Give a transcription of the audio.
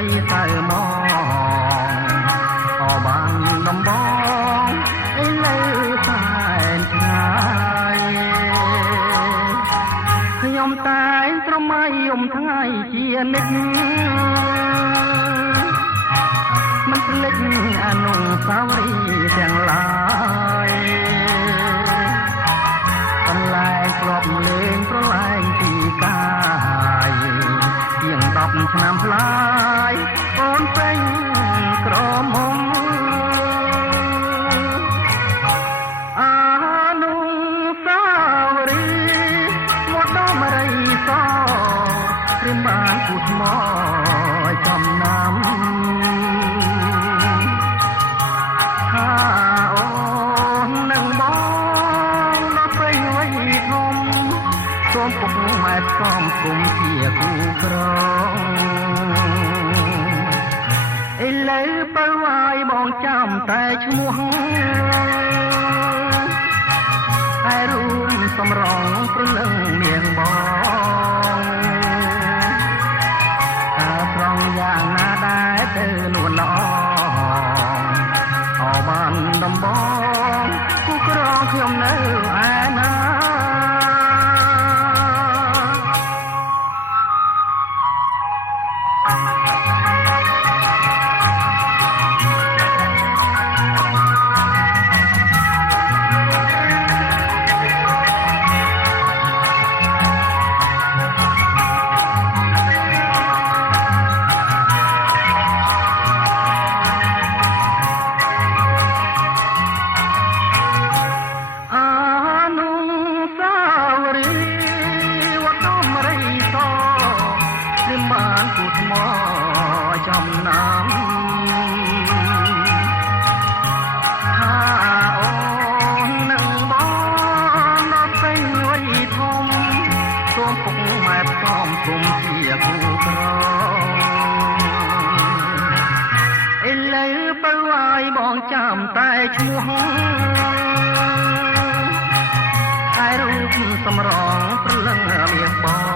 រីសៅមកអបានដំបងឯនៅសែនឆ្ងាយខ្ញុំតែងស្រមៃយំថ្ងៃជានិច្ចមិនភ្លេចអនុស្សាវរីយ៍ទាំងឡាយកន្លែងធ្លាប់លេងប្រឡែងពីកាយជាង10ឆ្នាំផ្លាយអូនពេញក្រមុំអនុស្សាវរីយ៍មកដល់មរីសព្រាមបានគូថ្មចំណាំអូននឹងបងដល់ពេញវ័យធំសូមពុកម៉ែផ្សំគុំជាគូក្រងឥឡូវបើវាយបងចាំតែឈ្មោះតែរួមសំរងព្រលឹងនាងបងតើត្រង់យ៉ាងណាដែរទៅនួនល្អអបានដំបងគូក្រងខ្ញុំនៅឯណាបានគូថ្មចំណាំថាអូននឹងបងដល់ពេញវ័យធំសូមពុកម៉ែផ្សំគុំជាគូក្រងឥឡូវបើវាយបងចាំតែឈ្មោះតែរូបសំរងព្រលឹងមាសបង